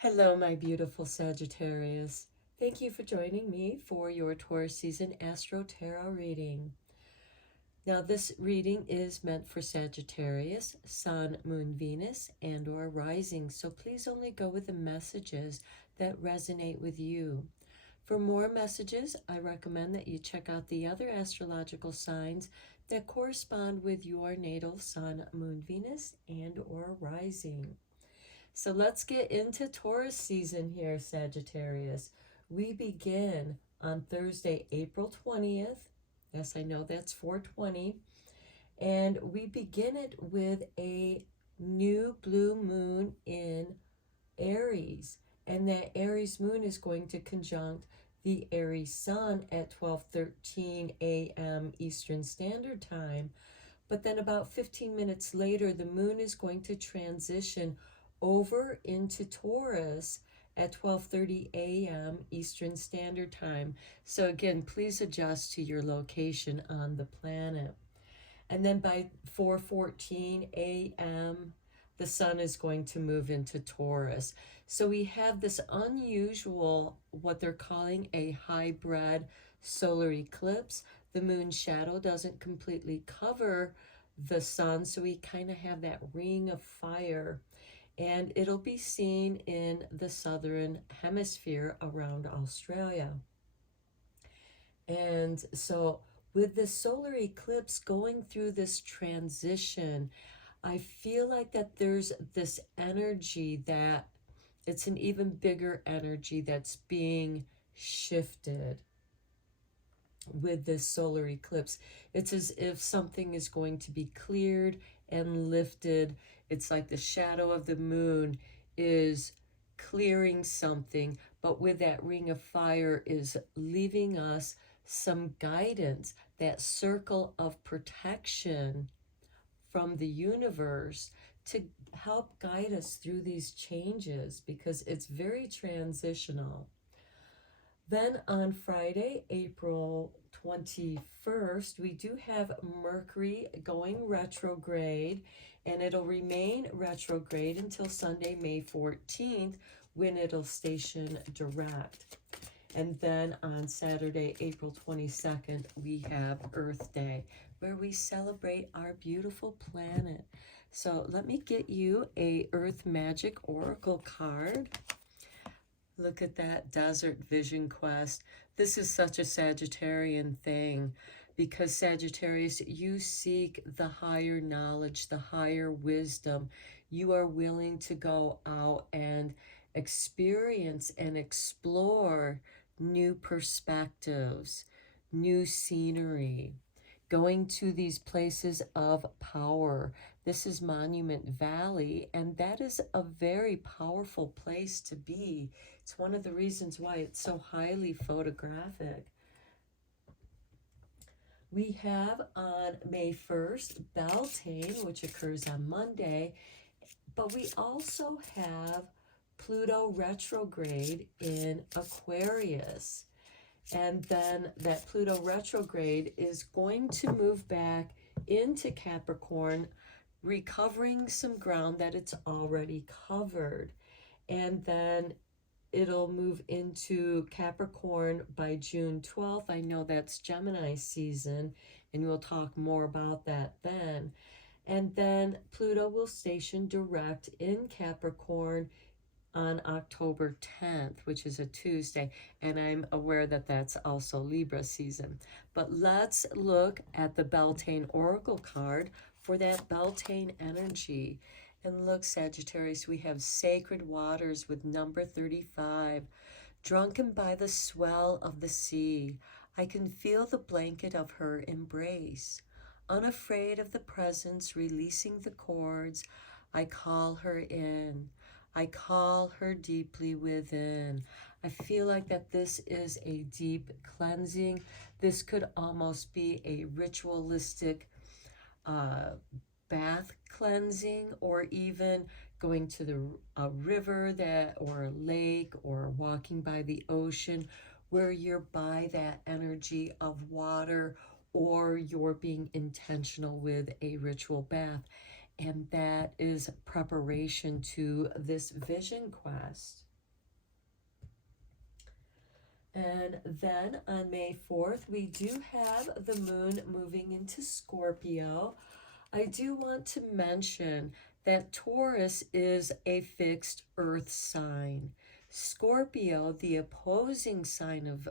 Hello, my beautiful Sagittarius. Thank you for joining me for your Taurus season Astro Tarot reading. Now, this reading is meant for Sagittarius, Sun, Moon, Venus, and or rising, so please only go with the messages that resonate with you. For more messages, I recommend that you check out the other astrological signs that correspond with your natal Sun, Moon, Venus, and or rising. So let's get into Taurus season here, Sagittarius. We begin on Thursday, April 20th. Yes, I know that's 420. And we begin it with a new blue moon in Aries. And that Aries moon is going to conjunct the Aries sun at 12:13 a.m. Eastern Standard Time. But then about 15 minutes later, the moon is going to transition over into Taurus at 12:30 a.m. Eastern Standard Time. So again, please adjust to your location on the planet. And then by 4:14 a.m., the sun is going to move into Taurus. So we have this unusual, what they're calling a hybrid solar eclipse. The moon shadow doesn't completely cover the sun, so we kind of have that ring of fire. And it'll be seen in the southern hemisphere around Australia. And so with the solar eclipse going through this transition, I feel like that there's this energy that it's an even bigger energy that's being shifted with this solar eclipse. It's as if something is going to be cleared and lifted. It's like the shadow of the moon is clearing something, but with that ring of fire is leaving us some guidance, that circle of protection from the universe to help guide us through these changes, because it's very transitional. Then on Friday, April 21st, we do have Mercury going retrograde, and it'll remain retrograde until Sunday, May 14th, when it'll station direct. And then on Saturday, April 22nd, we have Earth Day, where we celebrate our beautiful planet. So let me get you a Earth Magic Oracle card. Look at that Desert Vision Quest. This is such a Sagittarian thing, because Sagittarius, you seek the higher knowledge, the higher wisdom. You are willing to go out and experience and explore new perspectives, new scenery, going to these places of power. This is Monument Valley, and that is a very powerful place to be. It's one of the reasons why it's so highly photographic. We have on May 1st, Beltane, which occurs on Monday, but we also have Pluto retrograde in Aquarius. And then that Pluto retrograde is going to move back into Capricorn, recovering some ground that it's already covered. And then it'll move into Capricorn by June 12th. I know that's Gemini season, and we'll talk more about that then. And then Pluto will station direct in Capricorn on October 10th, which is a Tuesday, and I'm aware that that's also Libra season. But let's look at the Beltane Oracle card for that Beltane energy. And look, Sagittarius, we have sacred waters with number 35. Drunken by the swell of the sea, I can feel the blanket of her embrace. Unafraid of the presence releasing the cords, I call her in. I call her deeply within. I feel like that this is a deep cleansing. This could almost be a ritualistic bath cleansing, or even going to a river or a lake, or walking by the ocean, where you're by that energy of water, or you're being intentional with a ritual bath. And that is preparation to this vision quest. And then on May 4th, we do have the moon moving into Scorpio. I do want to mention that Taurus is a fixed earth sign. Scorpio, the opposing sign of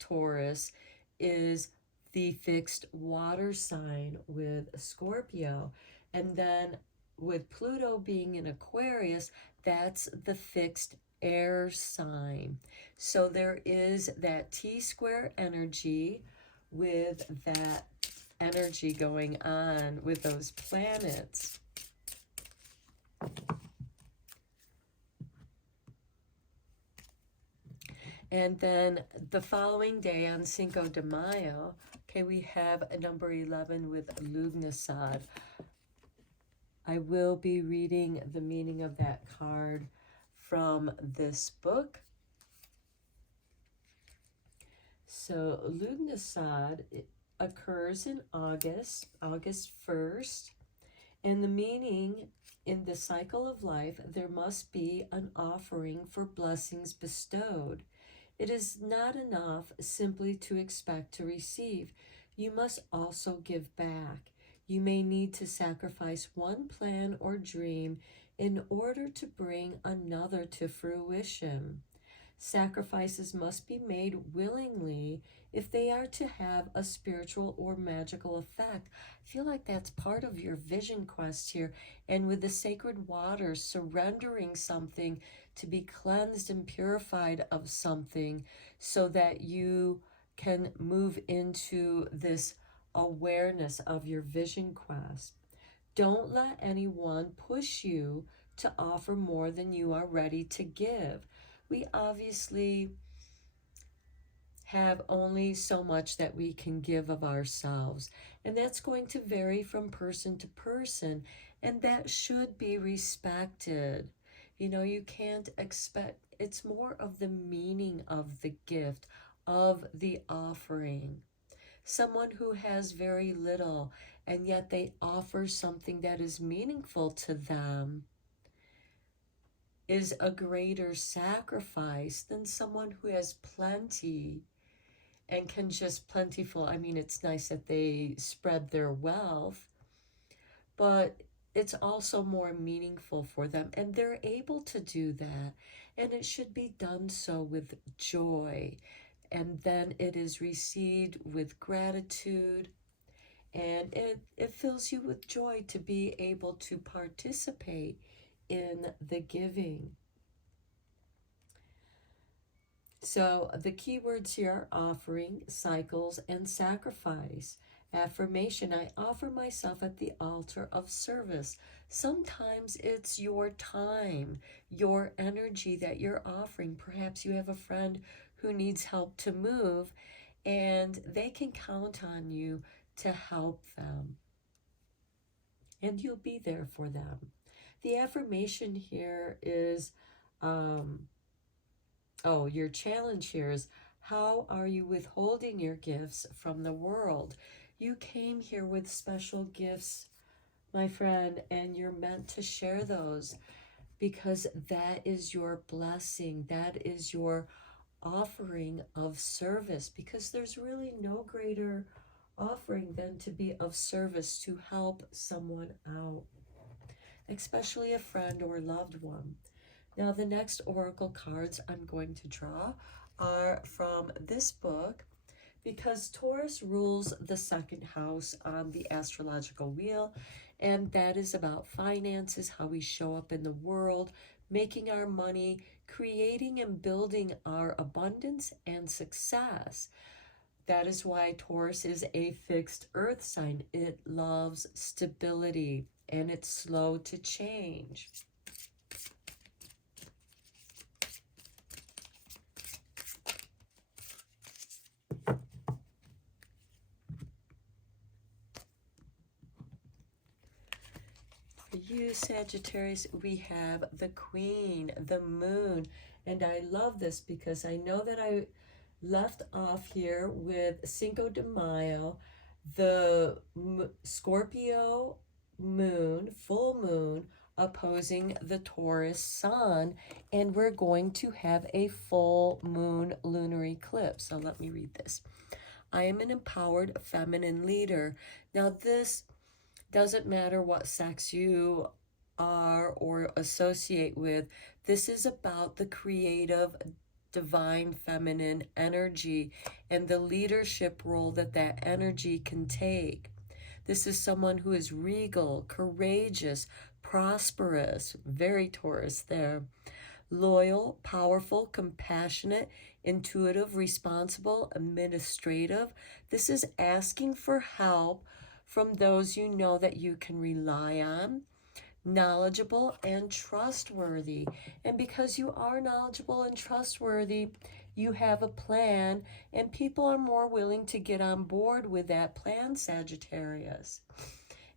Taurus, is the fixed water sign with Scorpio. And then with Pluto being in Aquarius, that's the fixed air sign. So there is that T-square energy with that energy going on with those planets. And then the following day on Cinco de Mayo, okay, we have a number 11 with Lughnasadh. I will be reading the meaning of that card from this book. So Lughnasadh occurs in August 1st. And the meaning in the cycle of life, there must be an offering for blessings bestowed. It is not enough simply to expect to receive. You must also give back. You may need to sacrifice one plan or dream in order to bring another to fruition. Sacrifices must be made willingly if they are to have a spiritual or magical effect. I feel like that's part of your vision quest here. And with the sacred waters, surrendering something to be cleansed and purified of something so that you can move into this awareness of your vision quest. Don't let anyone push you to offer more than you are ready to give. We obviously have only so much that we can give of ourselves, and that's going to vary from person to person, and that should be respected. You know, you can't expect, it's more of the meaning of the gift, of the offering. Someone who has very little and yet they offer something that is meaningful to them is a greater sacrifice than someone who has plenty and can just plentiful. I mean, it's nice that they spread their wealth, but it's also more meaningful for them, and they're able to do that, and it should be done so with joy, and then it is received with gratitude, and it fills you with joy to be able to participate in the giving. So the key words here are offering, cycles, and sacrifice. Affirmation: I offer myself at the altar of service. Sometimes it's your time, your energy that you're offering. Perhaps you have a friend who needs help to move, and they can count on you to help them. And you'll be there for them. The affirmation here is, your challenge here is, how are you withholding your gifts from the world? You came here with special gifts, my friend, and you're meant to share those because that is your blessing. That is your offering of service, because there's really no greater offering than to be of service, to help someone out, especially a friend or loved one. Now, the next oracle cards I'm going to draw are from this book, because Taurus rules the second house on the astrological wheel, and that is about finances, how we show up in the world, making our money, creating and building our abundance and success. That is why Taurus is a fixed earth sign. It loves stability, and it's slow to change. For you, Sagittarius, we have the Queen, the Moon, and I love this because I know that I left off here with Cinco de Mayo, the Scorpio moon, full moon, opposing the Taurus sun, and we're going to have a full moon lunar eclipse. So let me read this. I am an empowered feminine leader. Now, this doesn't matter what sex you are or associate with. This is about the creative, divine feminine energy and the leadership role that that energy can take. This is someone who is regal, courageous, prosperous, very Taurus there, loyal, powerful, compassionate, intuitive, responsible, administrative. This is asking for help from those you know that you can rely on, knowledgeable and trustworthy. And because you are knowledgeable and trustworthy, you have a plan, and people are more willing to get on board with that plan, Sagittarius.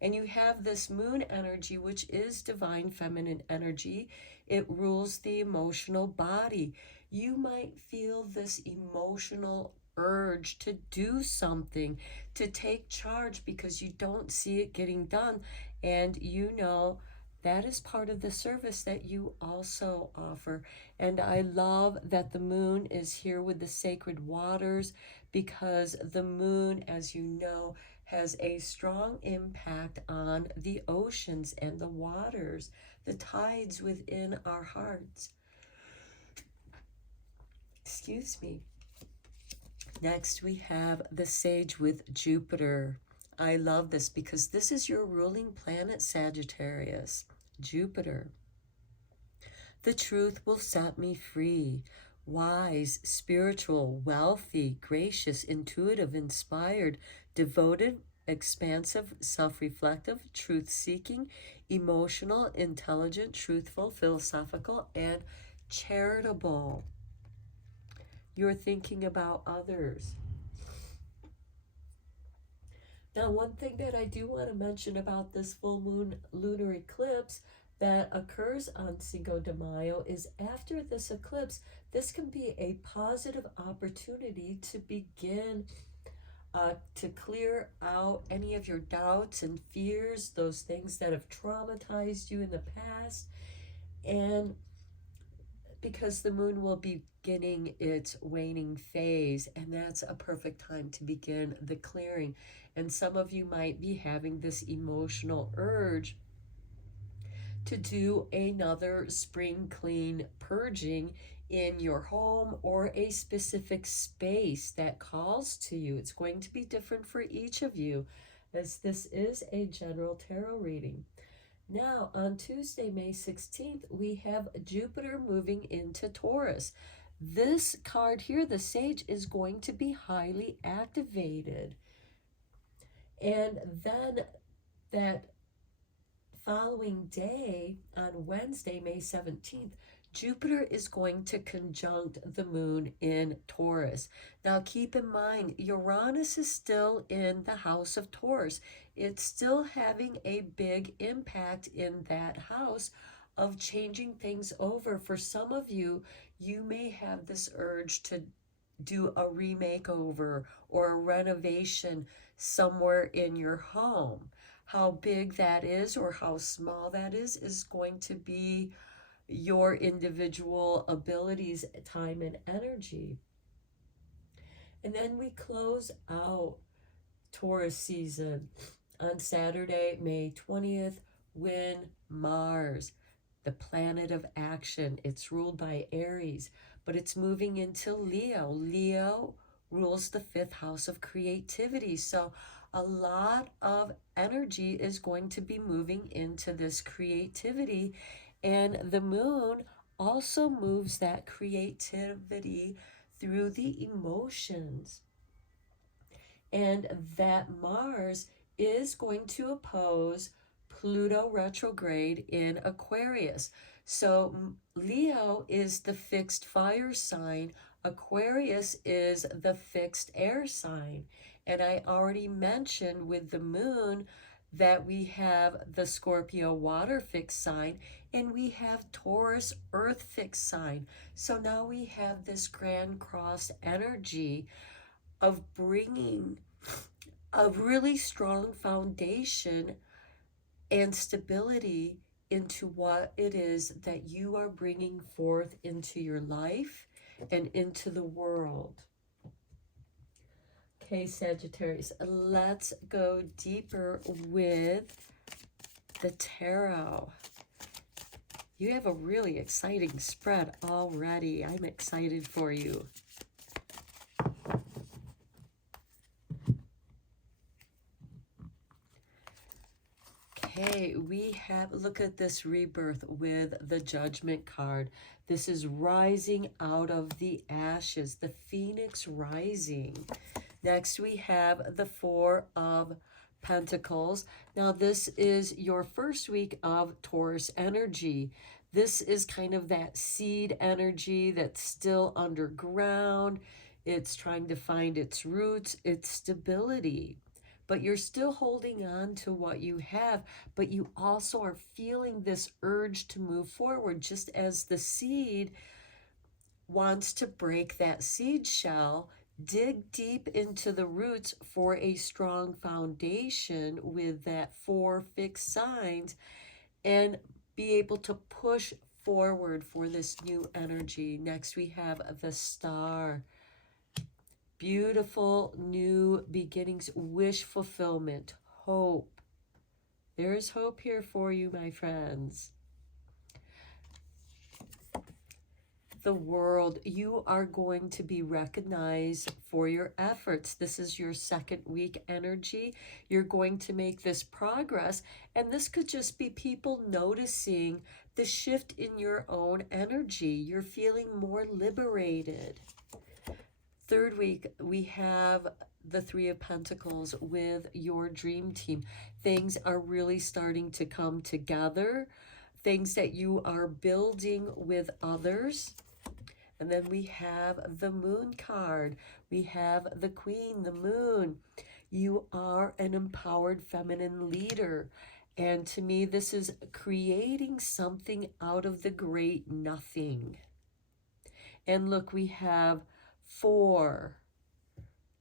And you have this moon energy, which is divine feminine energy. It rules the emotional body. You might feel this emotional urge to do something, to take charge because you don't see it getting done. And you know that is part of the service that you also offer. And I love that the moon is here with the sacred waters, because the moon, as you know, has a strong impact on the oceans and the waters, the tides within our hearts. Excuse me. Next, we have the Sage with Jupiter. I love this because this is your ruling planet, Sagittarius, Jupiter. The truth will set me free. Wise, spiritual, wealthy, gracious, intuitive, inspired, devoted, expansive, self-reflective, truth-seeking, emotional, intelligent, truthful, philosophical, and charitable. You're thinking about others. Now, one thing that I do want to mention about this full moon lunar eclipse that occurs on Cinco de Mayo is, after this eclipse, this can be a positive opportunity to begin to clear out any of your doubts and fears, those things that have traumatized you in the past. And because the moon will be beginning its waning phase, and that's a perfect time to begin the clearing. And some of you might be having this emotional urge to do another spring clean purging in your home or a specific space that calls to you. It's going to be different for each of you, as this is a general tarot reading. Now, on Tuesday, May 16th, we have Jupiter moving into Taurus. This card here, the Sage, is going to be highly activated. And then that following day, on Wednesday, May 17th, Jupiter is going to conjunct the moon in Taurus. Now, keep in mind, Uranus is still in the house of Taurus. It's still having a big impact in that house of changing things over. For some of you, you may have this urge to do a remakeover or a renovation somewhere in your home. How big that is or how small that is going to be your individual abilities, time, and energy. And then we close out Taurus season on Saturday, May 20th, when Mars, the planet of action, it's ruled by Aries, but it's moving into Leo. Leo rules the fifth house of creativity. So a lot of energy is going to be moving into this creativity. And the moon also moves that creativity through the emotions. And that Mars is going to oppose Pluto retrograde in Aquarius. So Leo is the fixed fire sign. Aquarius is the fixed air sign. And I already mentioned with the moon that we have the Scorpio water fixed sign, and we have Taurus earth fixed sign. So now we have this grand cross energy of bringing a really strong foundation and stability into what it is that you are bringing forth into your life and into the world. Okay, Sagittarius, let's go deeper with the tarot. You have a really exciting spread already. I'm excited for you. Okay, we have, look at this rebirth with the Judgment card. This is rising out of the ashes, the phoenix rising. Next, we have the Four of Pentacles. Now, this is your first week of Taurus energy. This is kind of that seed energy that's still underground. It's trying to find its roots, its stability. But you're still holding on to what you have, but you also are feeling this urge to move forward, just as the seed wants to break that seed shell, dig deep into the roots for a strong foundation with that 4 fixed signs, and be able to push forward for this new energy. Next, we have the Star. Beautiful new beginnings, wish fulfillment, hope. There is hope here for you, my friends. The World, you are going to be recognized for your efforts. This is your second week energy. You're going to make this progress, and this could just be people noticing the shift in your own energy. You're feeling more liberated. Third week, we have the Three of Pentacles with your dream team. Things are really starting to come together. Things that you are building with others. And then we have the Moon card. We have the Queen, the Moon. You are an empowered feminine leader. And to me, this is creating something out of the great nothing. And look, we have 4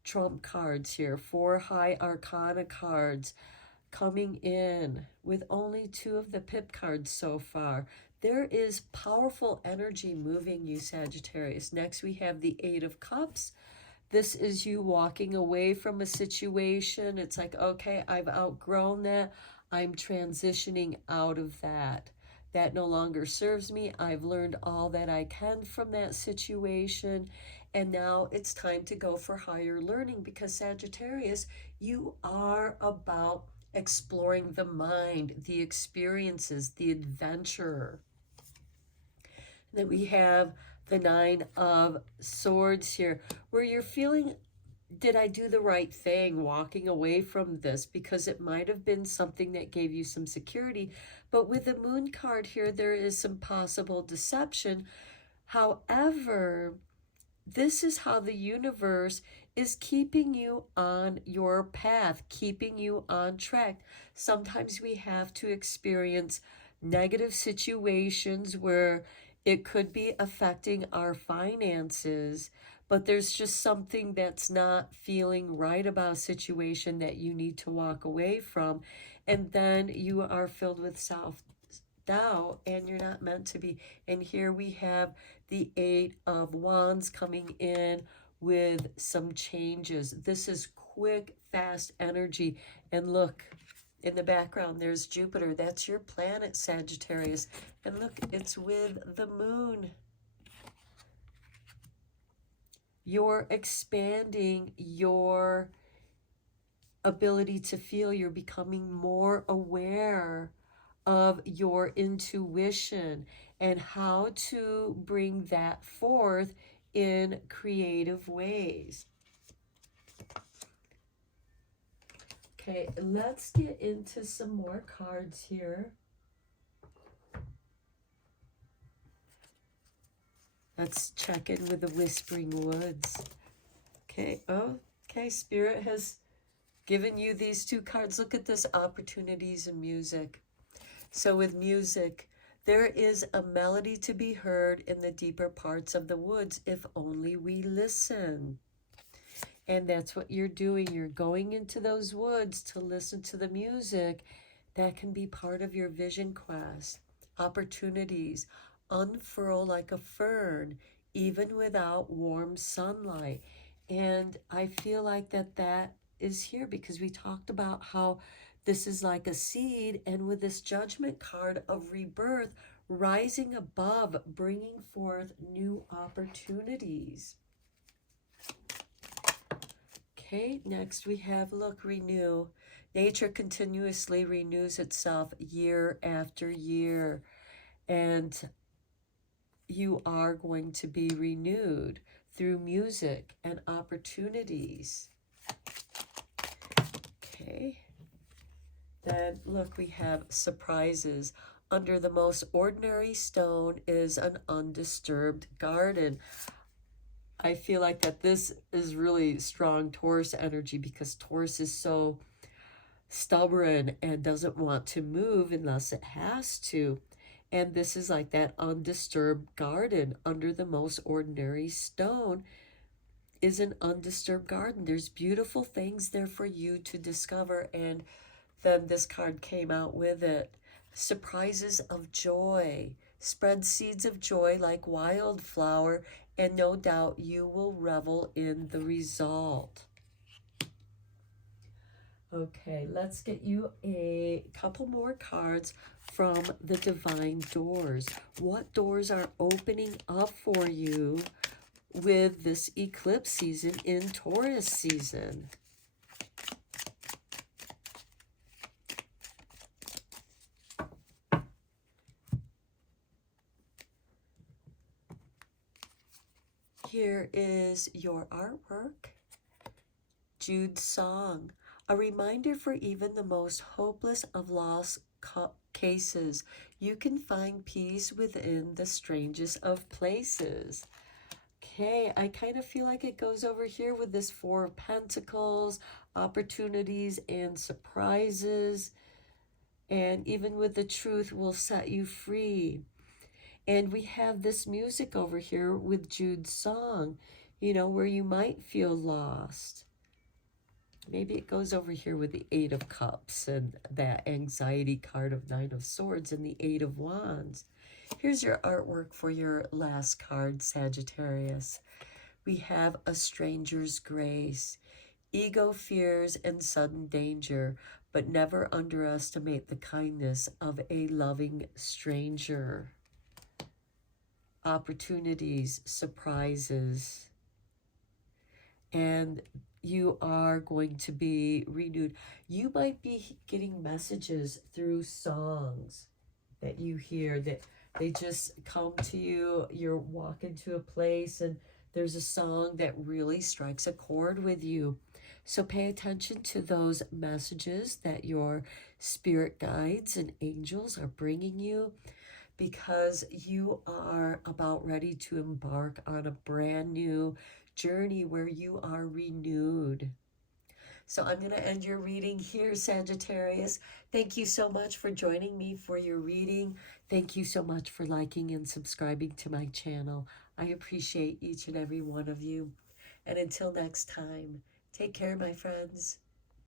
trump cards here, 4 high arcana cards coming in with only 2 of the pip cards so far. There is powerful energy moving you, Sagittarius. Next, we have the 8 of Cups. This is you walking away from a situation. It's like, okay, I've outgrown that. I'm transitioning out of that. That no longer serves me. I've learned all that I can from that situation. And now it's time to go for higher learning, because Sagittarius, you are about exploring the mind, the experiences, the adventure. Then we have the 9 of Swords here, where you're feeling, did I do the right thing walking away from this? Because it might have been something that gave you some security. But with the Moon card here, there is some possible deception. However, this is how the universe is keeping you on your path, keeping you on track. Sometimes we have to experience negative situations where it could be affecting our finances, but there's just something that's not feeling right about a situation that you need to walk away from. And then you are filled with self-doubt, and you're not meant to be. And here we have the 8 of Wands coming in with some changes. This is quick, fast energy. And look, in the background, there's Jupiter. That's your planet, Sagittarius. And look, it's with the Moon. You're expanding your ability to feel. You're becoming more aware of your intuition and how to bring that forth in creative ways. Okay, let's get into some more cards here. Let's check in with the Whispering Woods. Okay, okay, Spirit has given you these 2 cards. Look at this, opportunities in music. So with music, there is a melody to be heard in the deeper parts of the woods if only we listen. And that's what you're doing. You're going into those woods to listen to the music. That can be part of your vision quest. opportunities unfurl like a fern, even without warm sunlight. And I feel like that is here because we talked about how this is like a seed, and with this judgment card of rebirth, rising above, bringing forth new opportunities. Okay, next we have, look, renew. Nature continuously renews itself year after year, and you are going to be renewed through music and opportunities. Okay, then look, we have surprises. Under the most ordinary stone is an undisturbed garden. I feel like that this is really strong Taurus energy because Taurus is so stubborn and doesn't want to move unless it has to. And this is like that undisturbed garden. Under the most ordinary stone is an undisturbed garden. There's beautiful things there for you to discover. And then this card came out with it. Surprises of joy. Spread seeds of joy like wildflower, and no doubt you will revel in the result. Okay, let's get you a couple more cards from the divine doors. What doors are opening up for you with this eclipse season in Taurus season? Here is your artwork. Jude's song, a reminder for even the most hopeless of lost cases. You can find peace within the strangest of places. Okay, I kind of feel like it goes over here with this Four of Pentacles, opportunities and surprises. And even with the truth will set you free. And we have this music over here with Jude's song, you know, where you might feel lost. Maybe it goes over here with the Eight of Cups and that anxiety card of Nine of Swords and the Eight of Wands. Here's your artwork for your last card, Sagittarius. We have a stranger's grace. Ego, fears, and sudden danger, but never underestimate the kindness of a loving stranger. Opportunities, surprises, and you are going to be renewed. You might be getting messages through songs that you hear, that they just come to you. You're walking to a place and there's a song that really strikes a chord with you. So pay attention to those messages that your spirit guides and angels are bringing you, because you are about ready to embark on a brand new journey where you are renewed. So I'm going to end your reading here, Sagittarius. Thank you so much for joining me for your reading. Thank you so much for liking and subscribing to my channel. I appreciate each and every one of you. And until next time, take care, my friends.